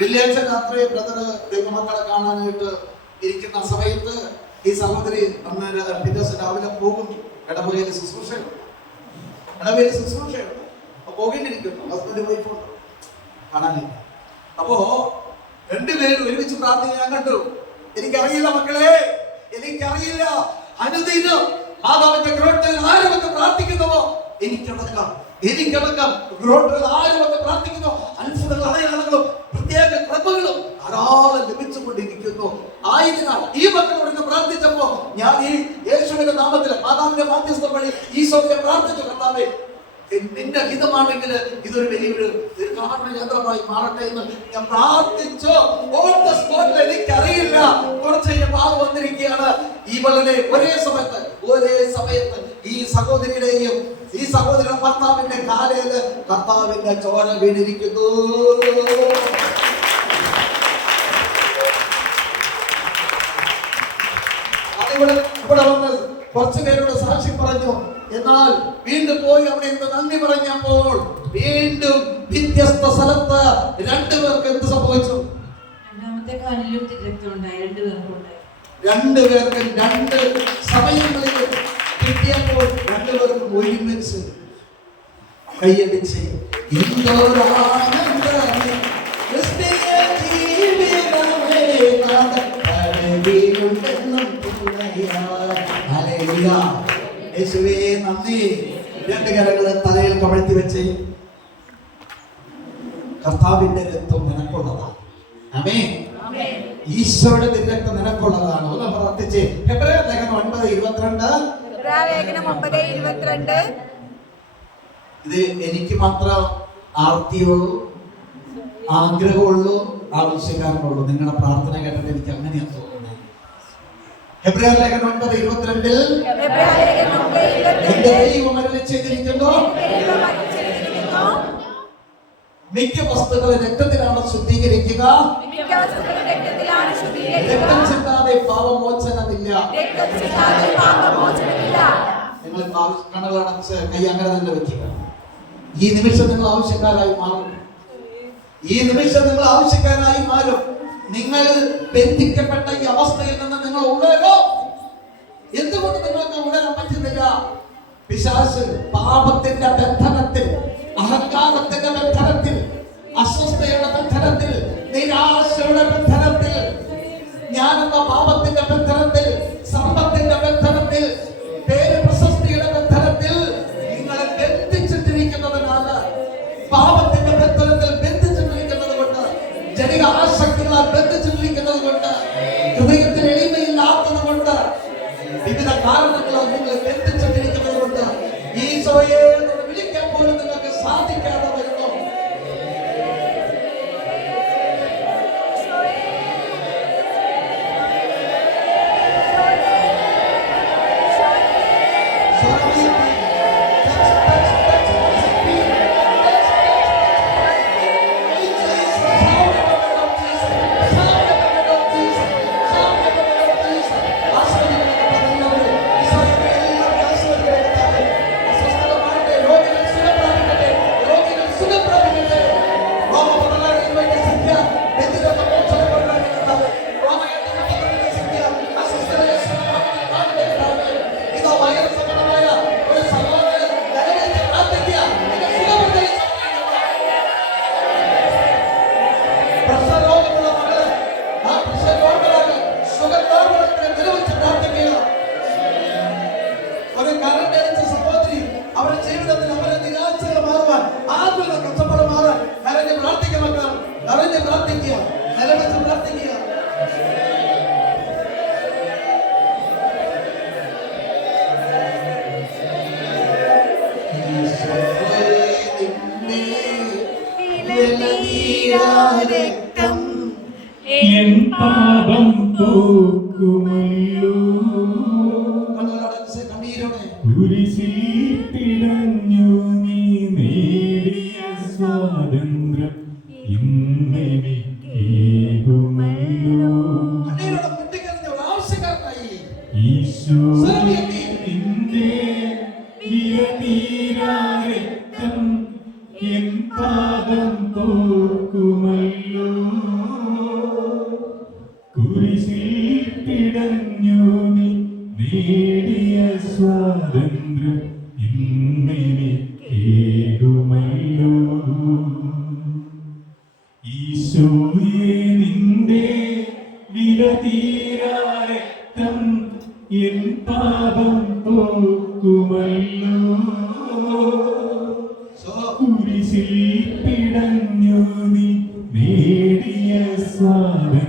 വെള്ളിയാഴ്ച രാത്രി ബ്രദർ ദൈവമക്കളെ കാണാനായിട്ട് ഇരിക്കുന്ന സമയത്ത് ഈ സഹോദരി അന്ന് ര- പിറ്റേ രാവിലെ പോകും ഇടവകയിൽ ശുശ്രൂഷയുണ്ട്. ശുശ്രൂഷയുണ്ട്. പോകേണ്ടിരിക്കുന്നു കാണാനില്ല. അപ്പോ രണ്ടുപേരും ഒരുമിച്ച് പ്രാർത്ഥന ഞാൻ കണ്ടു. എനിക്കറിയില്ല മക്കളെ. എനിക്കറിയില്ല. അനുദിനം മാതാവിന്റെ ഗ്രോട്ടിൽ ആരുമൊക്കെ പ്രാർത്ഥിക്കുന്നുവോ? എനിക്കടക്കാം. എനിക്കടക്കാം. ഗ്രോട്ടിൽ ആരുമൊക്കെ പ്രാർത്ഥിക്കുന്നു അത്ഭുതങ്ങളും അടയാളങ്ങളും പ്രത്യേക ക്രമങ്ങളും ധാരാളം ലഭിച്ചുകൊണ്ടിരിക്കുന്നു. ആയതിനാൽ ഈ മക്കളോട് ഇന്ന് പ്രാർത്ഥിച്ചപ്പോ ഞാൻ ഈ യേശുവിന്റെ നാമത്തിൽ മാതാവിന്റെ മാധ്യസ്ഥം വഴി ഈശോയെ പ്രാർത്ഥിച്ചു. കർത്താവേ നിന്റെ ഹിതമാണെങ്കിൽ ഇതൊരു വലിയൊരു തീർത്ഥാടന കേന്ദ്രമായി മാറട്ടെ എന്ന് ഞാൻ പ്രാർത്ഥിച്ചു. ഓൺ ദ സ്പോട്ടിൽ എനിക്കറിയില്ല. കുറച്ച് കഴിഞ്ഞപ്പോൾ ആൾ വന്നിരിക്കുകയാണ്. വളരെ ഒരേ സമയത്ത് ഒരേ സമയത്ത് ഈ സഹോദരിയുടെയും ഈ സഹോദരിയുടെ ഭർത്താവിന്റെ കാലയിൽ കർത്താവിന്റെ ചോര വീണിരിക്കുന്നു. അതിവിടെ ഇവിടെ വന്ന് കുറച്ചു പേരോട് സാക്ഷി പറഞ്ഞു. എന്നാൽ വീണ്ടും പോയി അവിടെ നിന്ന് നന്ദി പറഞ്ഞപ്പോൾ വീണ്ടും വ്യത്യസ്ത സ്ഥലത്ത് രണ്ടുപേർക്ക് എന്ത് സംഭവിച്ചു? രണ്ടുപേർക്ക് രണ്ട് സമയങ്ങളിൽ കിട്ടിയപ്പോൾ രണ്ടുപേർക്കും ഒരുമിച്ച് കൈയടിച്ച് ക്രിസ്തീയ ജീവിതമേ. യേശുവേ നന്ദി. രണ്ട് കരങ്ങൾ തലയിൽ കമഴ്ത്തി വെച്ച്. കർത്താവിന്റെ രക്തം നിനക്കുള്ളതാണ്. അമേ ഈശോയുടെ തിരക്തം നിനക്കുള്ളതാണ്. ഒന്ന് പ്രാർത്ഥിച്ച്. ഹെബ്രായ ലേഖനം ഒൻപത് ഇരുപത്തിരണ്ട്. ഇത് എനിക്ക് മാത്രം ആർത്തിയുള്ളൂ ആഗ്രഹമുള്ളൂ ആവശ്യക്കാരനുള്ളൂ. നിങ്ങളുടെ പ്രാർത്ഥന കേട്ടിട്ട് എനിക്ക് അങ്ങനെയാണ് ഹെബ്രായ ലേഖനം ഒൻപത് ഇരുപത്തിരണ്ടിൽ എന്റെ ദൈവം അരുളി ചെയ്തിരിക്കുന്നു മിക്ക വസ്തുക്കളെ രക്തത്തിലാണ് ശുദ്ധീകരിക്കുക. രക്തം ചിന്താതെ പാപമോചനമില്ല. നിങ്ങൾ കണ്ണുകളടച്ച് കൈ അങ്ങനെ തന്നെ വെക്കുക. ഈ നിമിഷം നിങ്ങൾ ആവശ്യക്കാരായി മാറും. ഈ നിമിഷം നിങ്ങൾ ആവശ്യക്കാരായി മാറും. നിങ്ങൾ ബന്ധിക്കപ്പെട്ട ഈ അവസ്ഥയിൽ നിന്ന് നിങ്ങൾ ഉണരോ. എന്തുകൊണ്ട് നിങ്ങൾക്ക് ഉണരാൻ പറ്റുന്നില്ല? പിശാസ് പാപത്തിന്റെ ബന്ധനത്തിൽ അഹങ്കാരത്തിന്റെ ബന്ധനത്തിൽ അസ്വസ്ഥയുടെ ബന്ധനത്തിൽ നിരാശയുടെ ബന്ധനത്തിൽ ഞാനെന്ന പാപത്തിന്റെ മക്കൾ കരഞ്ഞ് പ്രാർത്ഥിക്കുക നിലവിളിച്ച് പ്രാർത്ഥിക്കുക രക്തം എൻ പാപം തൂക്കുമല്ലോ കണ്ണുകളടച്ച് കണ്ണീരോടെ കുരിശിൽ എൻ പാപം പോക്കുമല്ലോ കുരിശിൽ പിടഞ്ഞു നീ നേടിയ സ്വാതന്ത്ര്യം ഇന്നെനിക്കേകുമല്ലോ ഈശോയെ നിന്റെ വിലതീരാ രക്തം എൻ പാപം പോക്കുമല്ലോ കുരിശിൽ പിടഞ്ഞു നീ നേടിയ സ്വാതന്ത്ര്യം